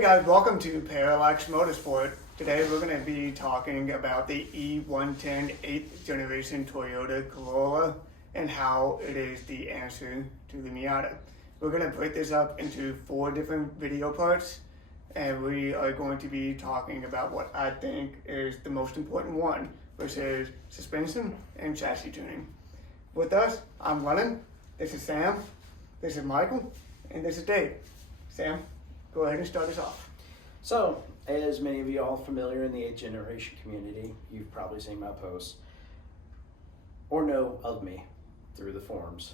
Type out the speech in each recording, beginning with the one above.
Hey guys, welcome to Parallax Motorsport. Today we're going to be talking about the E110 8th generation Toyota Corolla and how it is the answer to the Miata. We're going to break this up into 4 different video parts, and we are going to be talking about what I think is the most important one, which is suspension and chassis tuning. With us, I'm Lennon, this is Sam, this is Michael, and this is Dave. Sam, go ahead and start us off. So, as many of you all familiar in the 8th generation community, you've probably seen my posts or know of me through the forums.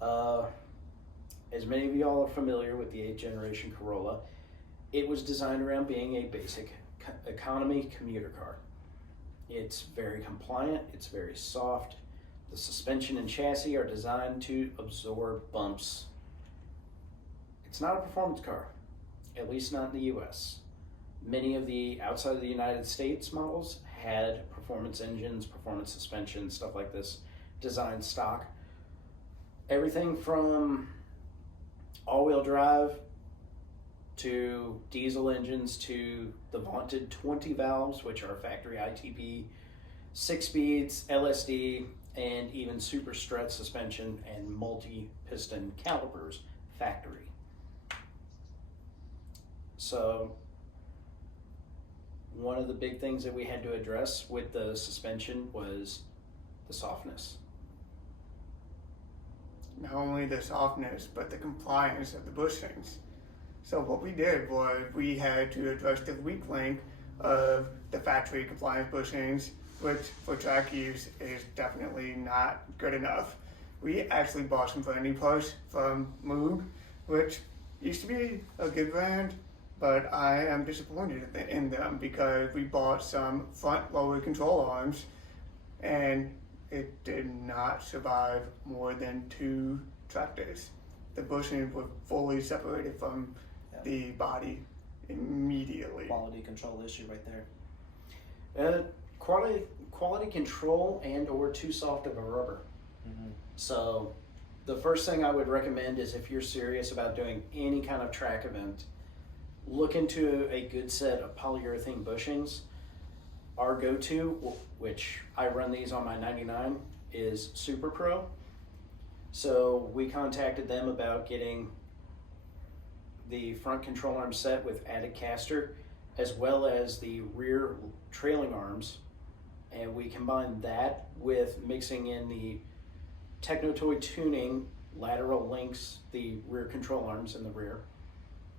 As many of you all are familiar with the 8th generation Corolla, it was designed around being a basic economy commuter car. It's very compliant, it's very soft. The suspension and chassis are designed to absorb bumps. It's not a performance car, at least not in the US. Many of the outside of the United States models had performance engines, performance suspension, stuff like this, designed stock. Everything from all-wheel drive to diesel engines to the vaunted 20 valves, which are factory ITP, 6 speeds, LSD, and even super strut suspension and multi-piston calipers factory. So one of the big things that we had to address with the suspension was the softness. Not only the softness, but the compliance of the bushings. So what we did was we had to address the weak link of the factory compliance bushings, which for track use is definitely not good enough. We actually bought some brand new parts from Moog, which used to be a good brand, but I am disappointed in them because we bought some front lower control arms and it did not survive more than 2 track days. The bushings were fully separated from the body immediately. Quality control issue right there. Quality control and or too soft of a rubber. Mm-hmm. So the first thing I would recommend is if you're serious about doing any kind of track event, look into a good set of polyurethane bushings. Our go-to, which I run these on my 99, is SuperPro. So we contacted them about getting the front control arm set with added caster, as well as the rear trailing arms. And we combined that with mixing in the Techno tuning lateral links, the rear control arms in the rear,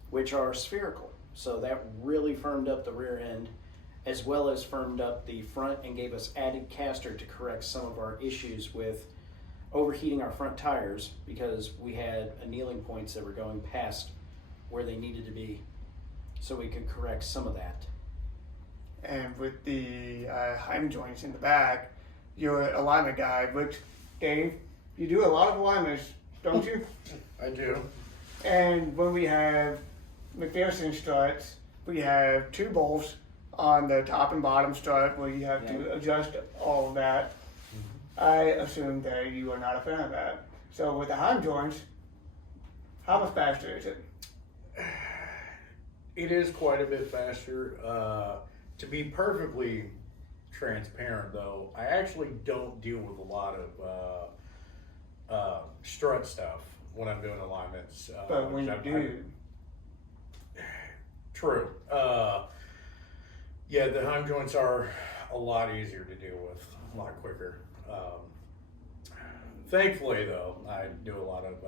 which are spherical. So that really firmed up the rear end, as well as firmed up the front and gave us added caster to correct some of our issues with overheating our front tires because we had annealing points that were going past where they needed to be. So we could correct some of that. And with the Heim joints in the back, you're an alignment guy, which, Dave, you do a lot of alignments, don't you? I do. And when we have McPherson struts, we have 2 bolts on the top and bottom strut where you have to adjust all of that. I assume that you are not a fan of that. So with the Heim joints, how much faster is it? It is quite a bit faster. To be perfectly transparent, though, I actually don't deal with a lot of strut stuff when I'm doing alignments. But when you do... True. Yeah, the Heim joints are a lot easier to deal with, a lot quicker. Thankfully, though, I do a lot of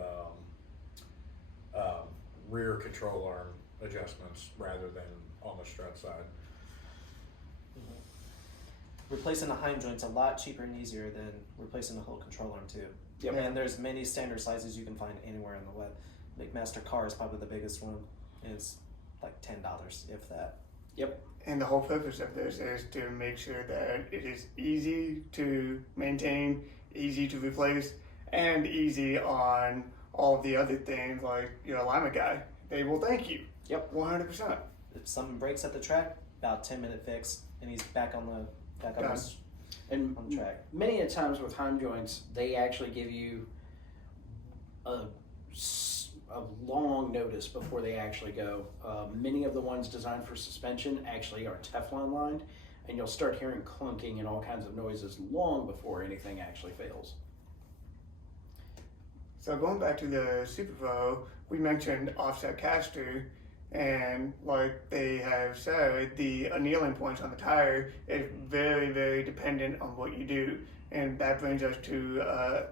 rear control arm adjustments rather than on the strut side. Replacing the Heim joint's a lot cheaper and easier than replacing the whole control arm too. Yep. And there's many standard sizes you can find anywhere on the web. McMaster Car is probably the biggest one. It's like $10, if that. Yep. And the whole purpose of this is to make sure that it is easy to maintain, easy to replace, and easy on all of the other things like your alignment guy. They will thank you. Yep. 100%. If something breaks at the track, about 10-minute fix, and he's back on the And on the track. Many a times with Heim joints, they actually give you a a long notice before they actually go. Many of the ones designed for suspension actually are Teflon lined, and you'll start hearing clunking and all kinds of noises long before anything actually fails. So going back to the SuperPro, we mentioned offset caster, and like they have said, the annealing points on the tire is very, very dependent on what you do. And that brings us to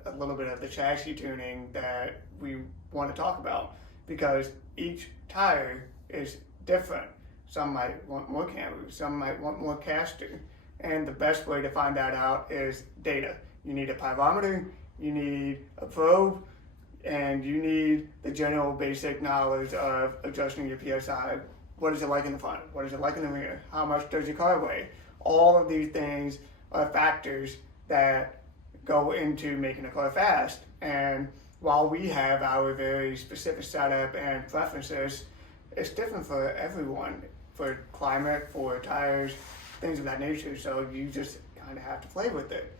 a little bit of the chassis tuning that we want to talk about, because each tire is different. Some might want more camber, some might want more caster. And the best way to find that out is data. You need a pyrometer, you need a probe, and you need the general basic knowledge of adjusting your PSI. What is it like in the front? What is it like in the rear? How much does your car weigh? All of these things are factors that go into making a car fast. And while we have our very specific setup and preferences, it's different for everyone, for climate, for tires, things of that nature. So you just kind of have to play with it.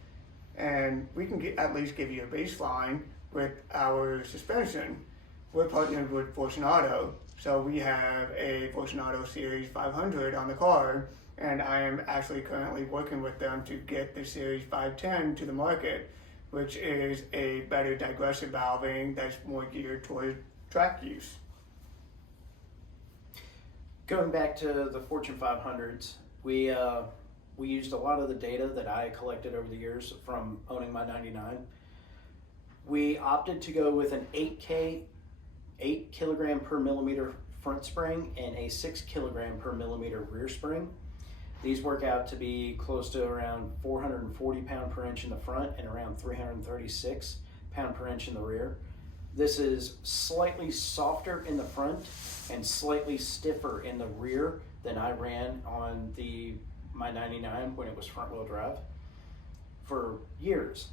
And we can at least give you a baseline with our suspension. We're partnered with Fortunato, so we have a Fortunato Series 500 on the car, and I am actually currently working with them to get the Series 510 to the market, which is a better digressive valving that's more geared toward track use. Going back to the Fortune 500s, we used a lot of the data that I collected over the years from owning my 99. We opted to go with an 8 kilogram per millimeter front spring and a 6 kilogram per millimeter rear spring. These work out to be close to around 440 pound per inch in the front and around 336 pound per inch in the rear. This is slightly softer in the front and slightly stiffer in the rear than I ran on my 99 when it was front wheel drive for years.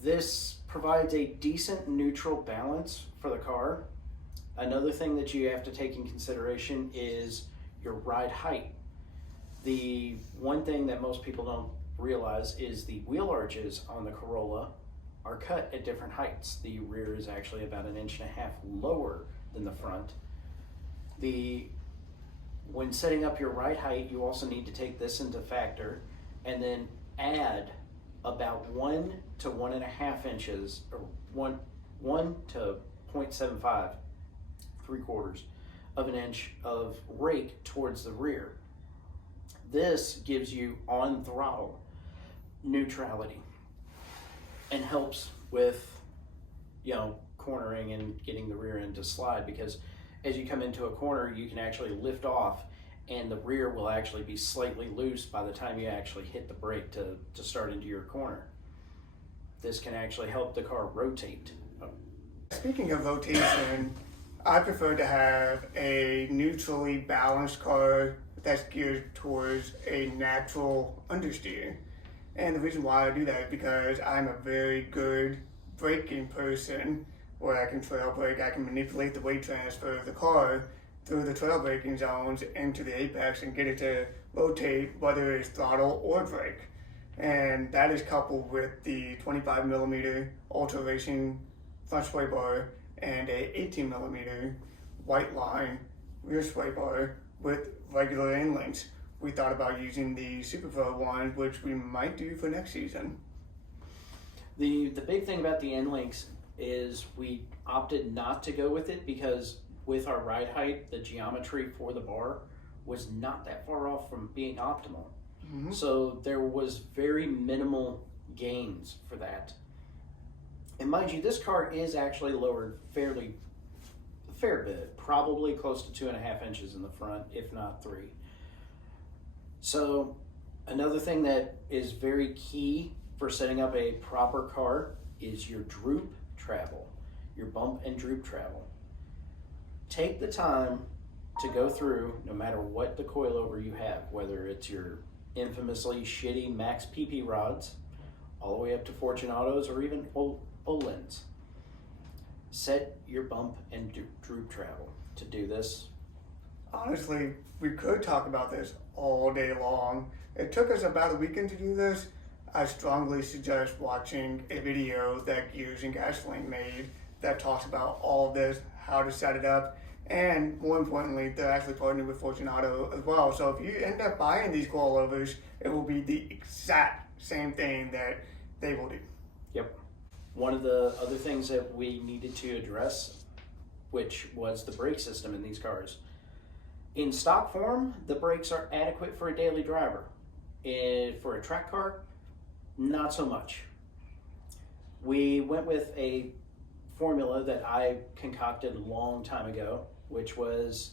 This provides a decent neutral balance for the car. Another thing that you have to take in consideration is your ride height. The one thing that most people don't realize is the wheel arches on the Corolla are cut at different heights. The rear is actually about 1.5 inches lower than the front. When setting up your ride height, you also need to take this into factor and then add about 1 to 1.5 inches, or 1 to 0.75, 3/4 of an inch of rake towards the rear. This gives you on throttle neutrality and helps with, cornering and getting the rear end to slide, because as you come into a corner, you can actually lift off and the rear will actually be slightly loose by the time you actually hit the brake to start into your corner. This can actually help the car rotate. Speaking of rotation, I prefer to have a neutrally balanced car that's geared towards a natural understeer. And the reason why I do that is because I'm a very good braking person, where I can trail brake, I can manipulate the weight transfer of the car through the trail braking zones into the apex and get it to rotate, whether it's throttle or brake. And that is coupled with the 25 millimeter ultra racing front sway bar and a 18 millimeter white line rear sway bar with regular end links. We thought about using the SuperPro one, which we might do for next season. The big thing about the end links is we opted not to go with it because with our ride height, the geometry for the bar was not that far off from being optimal. Mm-hmm. So there was very minimal gains for that. And mind you, this car is actually lowered a fair bit, probably close to 2.5 inches in the front, if not 3. So another thing that is very key for setting up a proper car is your droop travel, your bump and droop travel. Take the time to go through, no matter what the coilover you have, whether it's your infamously shitty Max PP rods, all the way up to Fortunatos or even Olin's. Set your bump and droop travel. To do this, honestly, we could talk about this all day long. It took us about a weekend to do this. I strongly suggest watching a video that Gears and Gasoline made that talks about all of this, how to set it up, and more importantly, they're actually partnered with Fortunato as well. So if you end up buying these coilovers, it will be the exact same thing that they will do. Yep. One of the other things that we needed to address, which was the brake system in these cars. In stock form, the brakes are adequate for a daily driver. For a track car, not so much. We went with a formula that I concocted a long time ago, which was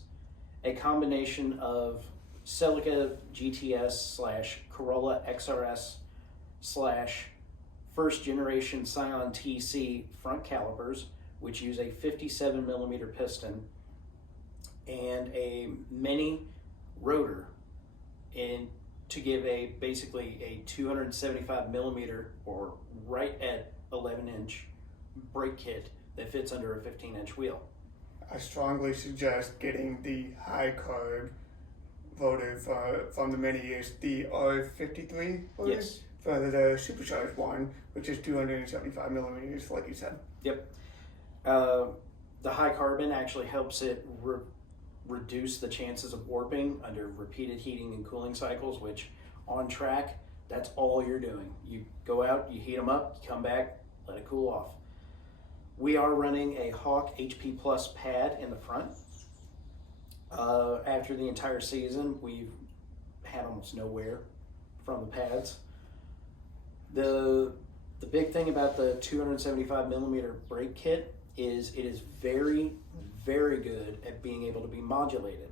a combination of Celica GTS / Corolla XRS / first generation Scion TC front calipers, which use a 57 millimeter piston, and a mini rotor to give basically a 275 millimeter or right at 11-inch brake kit that fits under a 15-inch wheel. I strongly suggest getting the high carb voted from the Mini is the R53 voted Yes. for the supercharged one, which is 275 millimeters, like you said. Yep. The high carbon actually helps it reduce the chances of warping under repeated heating and cooling cycles, which on track, that's all you're doing. You go out, you heat them up, you come back, let it cool off. We are running a Hawk HP Plus pad in the front. After the entire season, we've had almost no wear from the pads. The big thing about the 275 millimeter brake kit is it is very, very good at being able to be modulated.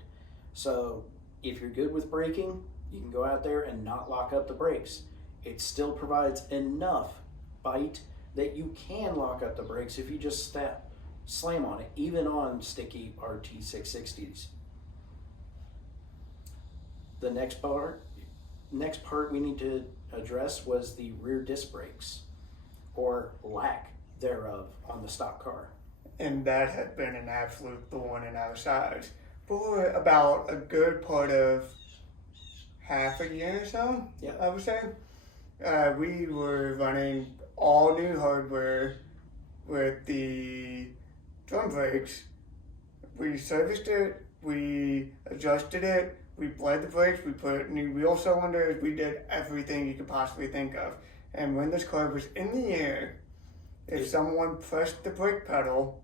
So if you're good with braking, you can go out there and not lock up the brakes. It still provides enough bite that you can lock up the brakes if you just slam on it, even on sticky RT660s. The next part we need to address was the rear disc brakes, or lack thereof, on the stock car. And that had been an absolute thorn in our sides for about a good part of half a year or so, Yeah. I would say. We were running all new hardware with the drum brakes. We serviced it, we adjusted it, we bled the brakes, we put new wheel cylinders, we did everything you could possibly think of. And when this car was in the air, if someone pressed the brake pedal,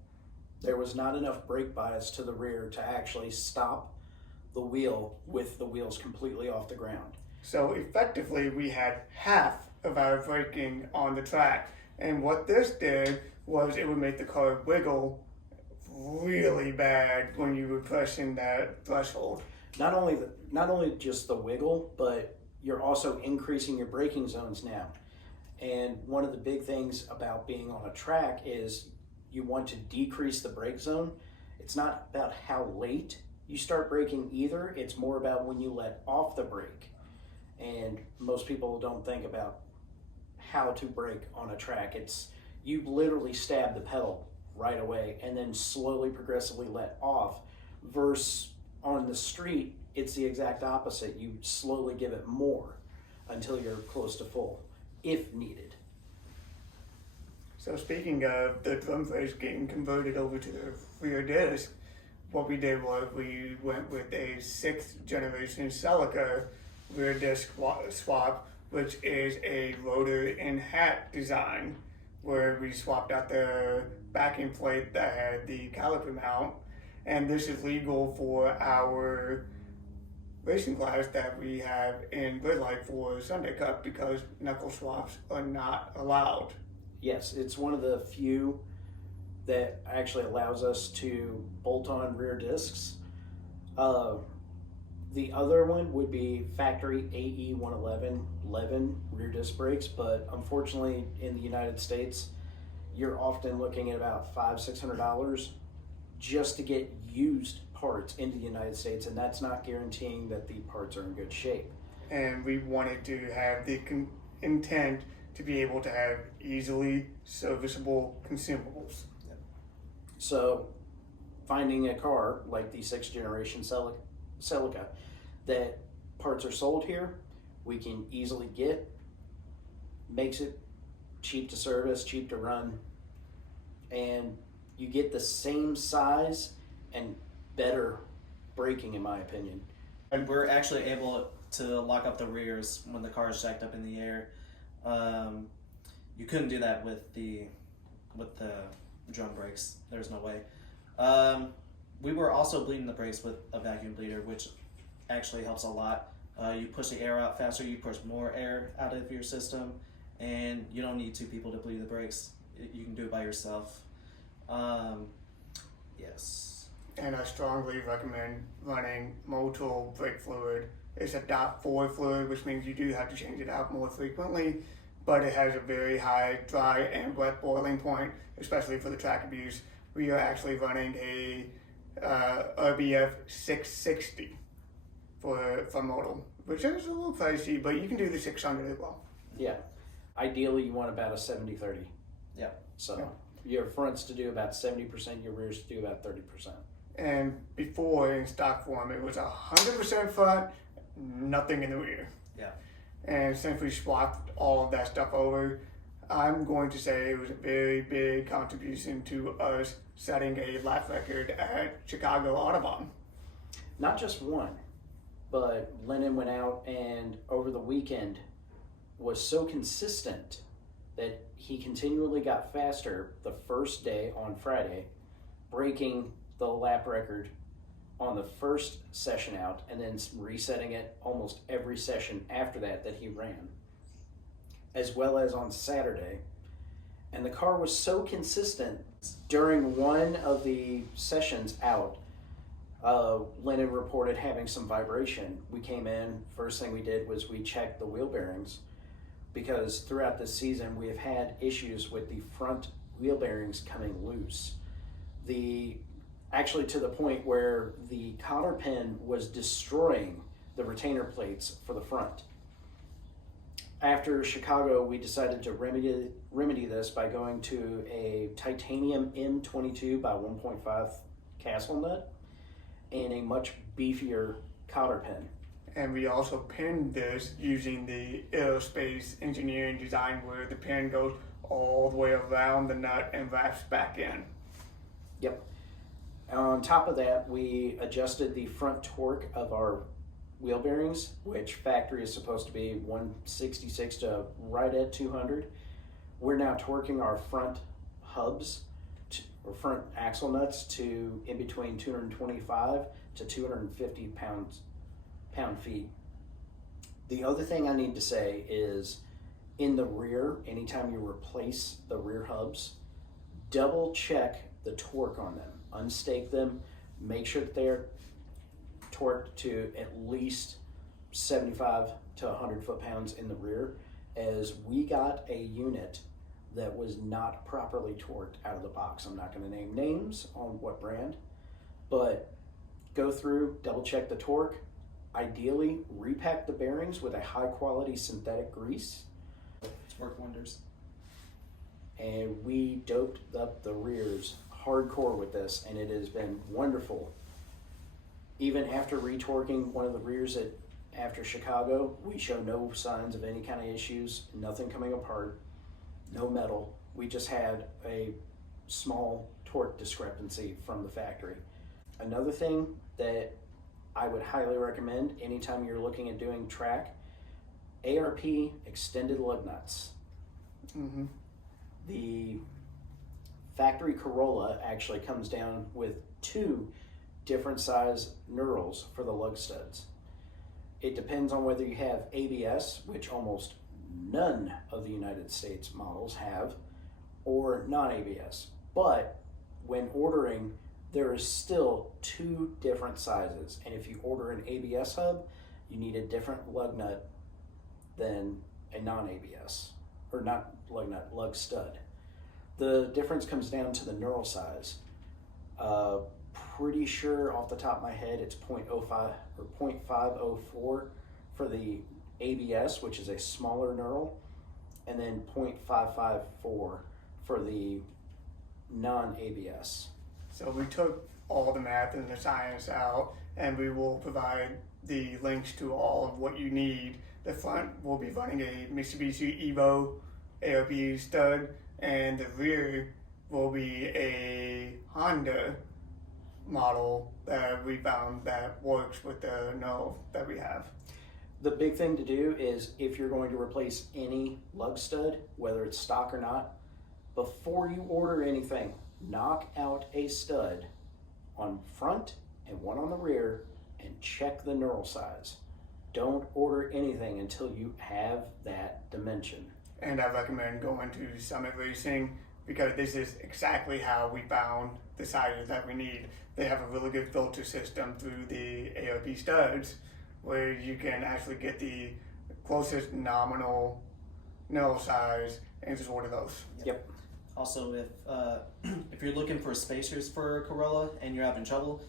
There was not enough brake bias to the rear to actually stop the wheel with the wheels completely off the ground. so effectively we had half of our braking on the track. And what this did was it would make the car wiggle really bad when you were pressing that threshold. Not only just the wiggle, but you're also increasing your braking zones now. And one of the big things about being on a track is you want to decrease the brake zone. It's not about how late you start braking either. It's more about when you let off the brake. And most people don't think about how to brake on a track. It's you literally stab the pedal right away and then slowly, progressively let off. Versus on the street, it's the exact opposite. You slowly give it more until you're close to full, if needed. So speaking of the drum brakes getting converted over to the rear disc, what we did was we went with a 6th generation Celica rear disc swap, which is a rotor and hat design, where we swapped out the backing plate that had the caliper mount. And this is legal for our racing class that we have in Red Light for Sunday Cup, because knuckle swaps are not allowed. Yes, it's one of the few that actually allows us to bolt on rear discs. The other one would be factory AE 111 rear disc brakes, but unfortunately in the United States, you're often looking at about $500-600 just to get used parts into the United States, and that's not guaranteeing that the parts are in good shape. And we wanted to have the intent to be able to have easily serviceable consumables. So finding a car like the 6th generation Celica that parts are sold here, we can easily get, makes it cheap to service, cheap to run, and you get the same size and better braking, in my opinion. And we're actually able to lock up the rears when the car is jacked up in the air. You couldn't do that with the drum brakes. There's no way. We were also bleeding the brakes with a vacuum bleeder, which actually helps a lot. You push the air out faster, you push more air out of your system, and you don't need two people to bleed the brakes. You can do it by yourself. Yes. And I strongly recommend running Motul brake fluid. It's a .4 fluid, which means you do have to change it out more frequently, but it has a very high dry and wet boiling point, especially for the track abuse. We are actually running a RBF 660 from Motul, which is a little pricey, but you can do the 600 as well. Yeah. Ideally, you want about a 70-30. Yeah. So Yeah. your fronts to do about 70%, your rears to do about 30%. And before, in stock form, it was 100% front, nothing in the rear. Yeah. And since we swapped all of that stuff over, I'm going to say it was a very big contribution to us setting a lap record at Chicago Autobahn. Not just one, but Lennon went out and over the weekend was so consistent that he continually got faster the first day on Friday, breaking the lap record on the first session out and then resetting it almost every session after that he ran, as well as on Saturday. And the car was so consistent. During one of the sessions out, Lennon reported having some vibration. We came in, first thing we did was we checked the wheel bearings, because throughout this season we have had issues with the front wheel bearings coming loose. Actually to the point where the cotter pin was destroying the retainer plates for the front. After Chicago, we decided to remedy this by going to a titanium M22 by 1.5 castle nut and a much beefier cotter pin. And we also pinned this using the aerospace engineering design, where the pin goes all the way around the nut and wraps back in. Yep. On top of that, we adjusted the front torque of our wheel bearings, which factory is supposed to be 166 to right at 200. We're now torquing our front hubs or front axle nuts to in between 225 to 250 pound-feet. The other thing I need to say is in the rear, anytime you replace the rear hubs, double check the torque on them. Unstake them, make sure that they're torqued to at least 75 to 100 foot-pounds in the rear, as we got a unit that was not properly torqued out of the box. I'm not going to name names on what brand, but go through, double check the torque. Ideally, repack the bearings with a high-quality synthetic grease. It's worked wonders. And we doped up the rears hardcore with this, and it has been wonderful. Even after retorquing one of the rears after Chicago, we show no signs of any kind of issues, nothing coming apart, no metal. We just had a small torque discrepancy from the factory. Another thing that I would highly recommend anytime you're looking at doing track, ARP extended lug nuts. Mm-hmm. The factory Corolla actually comes down with 2 different size knurls for the lug studs. It depends on whether you have ABS, which almost none of the United States models have, or non-ABS. But when ordering, there is still 2 different sizes. And if you order an ABS hub, you need a different lug nut than a non-ABS, or not lug nut, lug stud. The difference comes down to the knurl size. Pretty sure off the top of my head it's 0.05 or 0.504 for the ABS, which is a smaller knurl, and then 0.554 for the non-ABS. So we took all the math and the science out, and we will provide the links to all of what you need. The front will be running a Mitsubishi Evo ARP stud, and the rear will be a Honda model that we found that works with the no that we have. The big thing to do is if you're going to replace any lug stud, whether it's stock or not, before you order anything, knock out a stud on front and one on the rear and check the knurl size. Don't order anything until you have that dimension. And I recommend going to Summit Racing because this is exactly how we found the sizes that we need. They have a really good filter system through the AOP studs where you can actually get the closest nominal knurl size and just order those. Yep. Also, if you're looking for spacers for a Corolla and you're having trouble,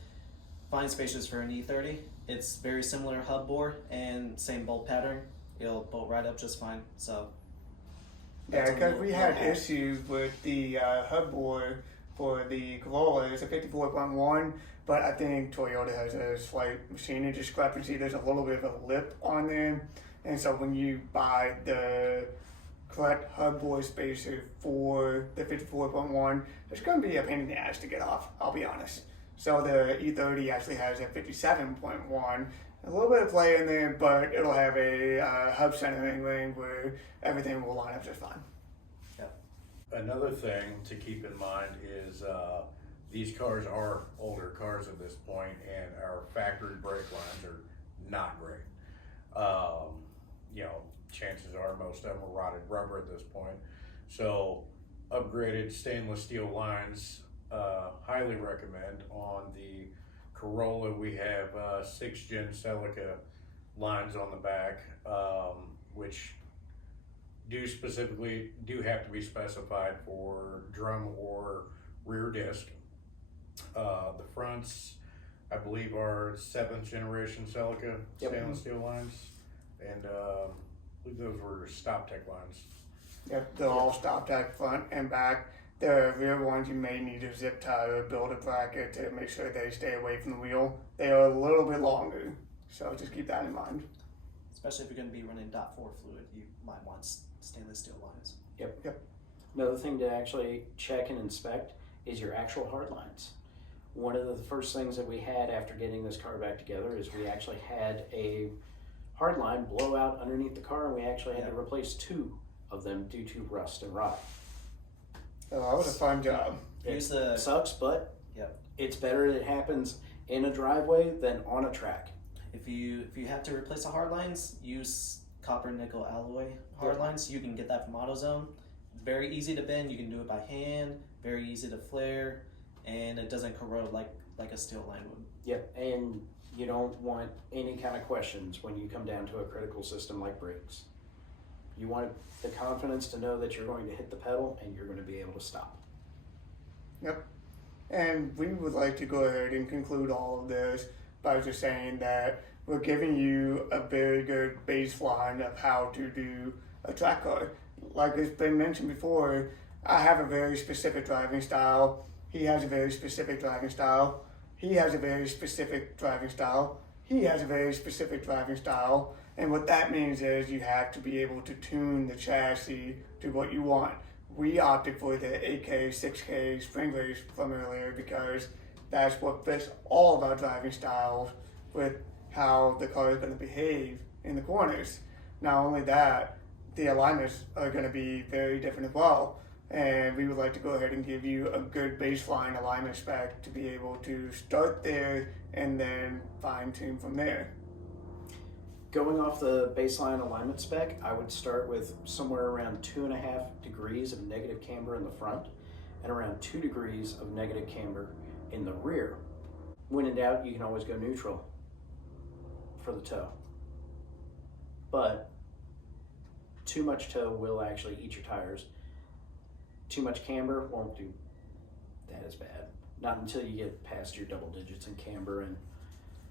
find spacers for an E30. It's very similar hub bore and same bolt pattern. It'll bolt right up just fine. So Yeah, because we had issues with the hub board for the Corolla. It's a 54.1, but I think Toyota has a slight machining discrepancy. There's a little bit of a lip on there, and so when you buy the correct hub board spacer for the 54.1, it's going to be a pain in the ass to get off, I'll be honest. So the E30 actually has a 57.1, a little bit of play in there, but it'll have a hub centering ring where everything will line up just fine. Another thing to keep in mind is these cars are older cars at this point, and our factory brake lines are not great. You know, chances are most of them are rotted rubber at this point. So upgraded stainless steel lines, highly recommend. On the Corolla, we have 6th gen Celica lines on the back, which do have to be specified for drum or rear disc. The fronts, I believe, are 7th generation Celica stainless steel lines, and I believe those were Stop Tech lines. Yep, they're all Stop Tech front and back. The rear ones you may need to zip tie or build a bracket to make sure they stay away from the wheel. They are a little bit longer, so just keep that in mind. especially if you're going to be running .4 fluid, you might want stainless steel lines. Yep. Another thing to actually check and inspect is your actual hard lines. One of the first things that we had after getting this car back together is we actually had a hard line blow out underneath the car, and we actually had to replace 2 of them due to rust and rot. So that was a fun job. Use Sucks, but it's better that it happens in a driveway than on a track. If you have to replace the hard lines, use copper nickel alloy hard lines. You can get that from AutoZone. Very easy to bend. You can do it by hand. Very easy to flare, and it doesn't corrode like a steel line would. Yep, and you don't want any kind of questions when you come down to a critical system like brakes. You want the confidence to know that you're going to hit the pedal and you're going to be able to stop. Yep. And we would like to go ahead and conclude all of this by just saying that we're giving you a very good baseline of how to do a track car. Like it's been mentioned before, I have a very specific driving style. He has a very specific driving style. He has a very specific driving style. He has a very specific driving style. And what that means is you have to be able to tune the chassis to what you want. We opted for the 8K, 6K spring race from earlier because that's what fits all of our driving styles with how the car is going to behave in the corners. Not only that, the alignments are going to be very different as well. And we would like to go ahead and give you a good baseline alignment spec to be able to start there and then fine tune from there. Going off the baseline alignment spec, I would start with somewhere around 2.5 degrees of negative camber in the front and around 2 degrees of negative camber in the rear. When in doubt, you can always go neutral for the toe. But too much toe will actually eat your tires. Too much camber won't do that as bad. Not until you get past your double digits in camber, and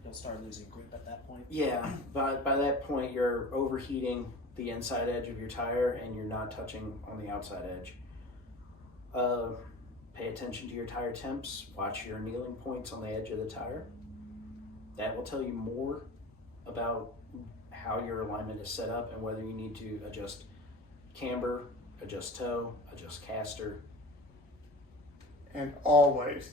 You'll start losing grip at that point. yeah, by that point you're overheating the inside edge of your tire and you're not touching on the outside edge. Pay attention to your tire temps. Watch your annealing points on the edge of the tire. That will tell you more about how your alignment is set up and whether you need to adjust camber, adjust toe, adjust caster. And always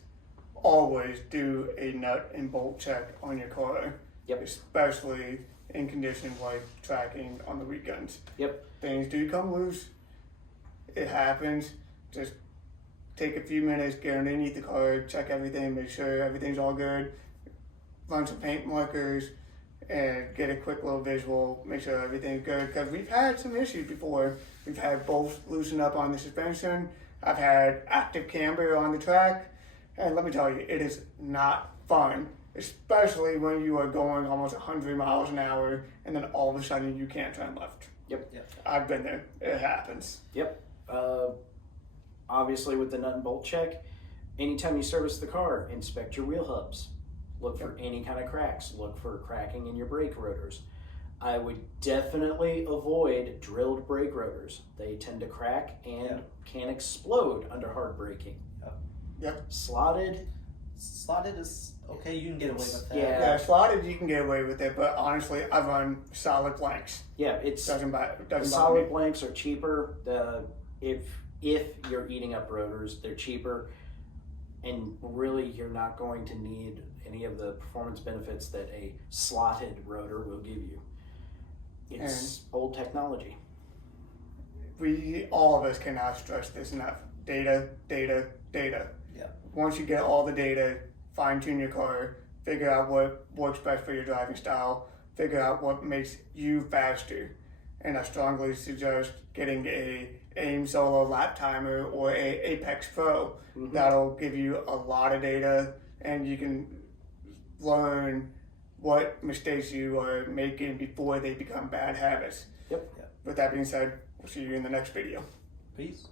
do a nut and bolt check on your car. Yep. Especially in conditions like tracking on the weekends. Yep. Things do come loose. It happens. Just take a few minutes, get underneath the car, check everything, make sure everything's all good, run some paint markers, and get a quick little visual, make sure everything's good. Because we've had some issues before. We've had bolts loosen up on the suspension. I've had active camber on the track. And let me tell you, it is not fun, especially when you are going almost 100 miles an hour and then all of a sudden you can't turn left. Yep. I've been there. It happens. Yep. Obviously, with the nut and bolt check, anytime you service the car, inspect your wheel hubs. Look for any kind of cracks. Look for cracking in your brake rotors. I would definitely avoid drilled brake rotors. They tend to crack and can explode under hard braking. Yep. Slotted is okay. You can get away with that. Yeah, slotted you can get away with it, but honestly, I run solid blanks. Yeah, it's Doesn't bother solid me. blanks are cheaper. If you're eating up rotors, they're cheaper, and really you're not going to need any of the performance benefits that a slotted rotor will give you. It's old technology. All of us cannot stress this enough. Data. Yeah. Once you get all the data, fine tune your car, figure out what works best for your driving style, figure out what makes you faster. And I strongly suggest getting a AIM Solo lap timer or a Apex Pro. Mm-hmm. That'll give you a lot of data and you can learn what mistakes you are making before they become bad habits. Yep. With that being said, we'll see you in the next video. Peace.